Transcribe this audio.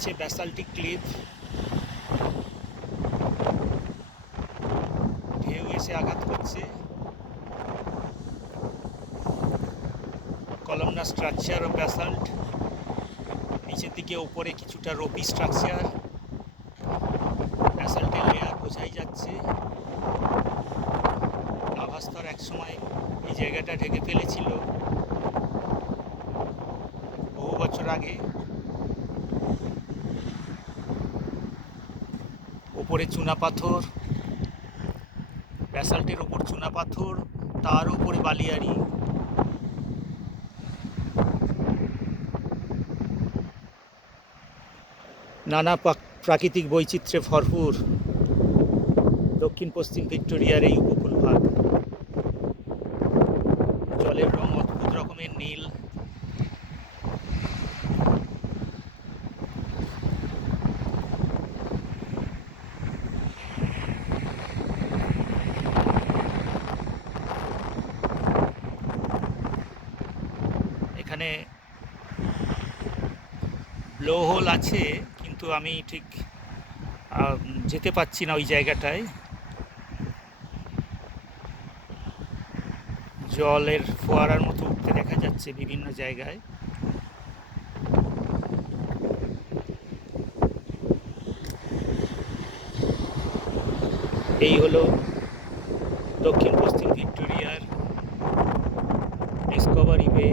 নিচে ব্যাসাল্টিক ক্লিফ, ঢেউ এসে আঘাত করছে। কলামনার স্ট্রাকচার অফ ব্যাসাল্ট, নিচের দিকে ওপরে কিছুটা রোপি স্ট্রাকচার, ব্যাসাল্টের লেয়ার বোঝাই যাচ্ছে। লাভা স্তর একসময় এই জায়গাটা ঢেকে ফেলেছিল বহু বছর আগে। ওপরে চুনাপাথর, ব্যাসাল্টের ওপর চুনাপাথর, তার উপরে বালিয়াড়ি। নানা প্রাকৃতিক বৈচিত্র্যে ভরপুর দক্ষিণ পশ্চিম ভিক্টোরিয়ার এই উপকূলভাগ। জলের রং অদ্ভুত রকমের নীল। এখানে ব্লো হোল আছে, কিন্তু আমি ঠিক যেতে পারছি না ওই জায়গাটায়। জলের ফোয়ারার মতো উঠতে দেখা যাচ্ছে বিভিন্ন জায়গায়। এই হলো দক্ষিণ পশ্চিম ভিক্টোরিয়ার ডিসকভারি বে।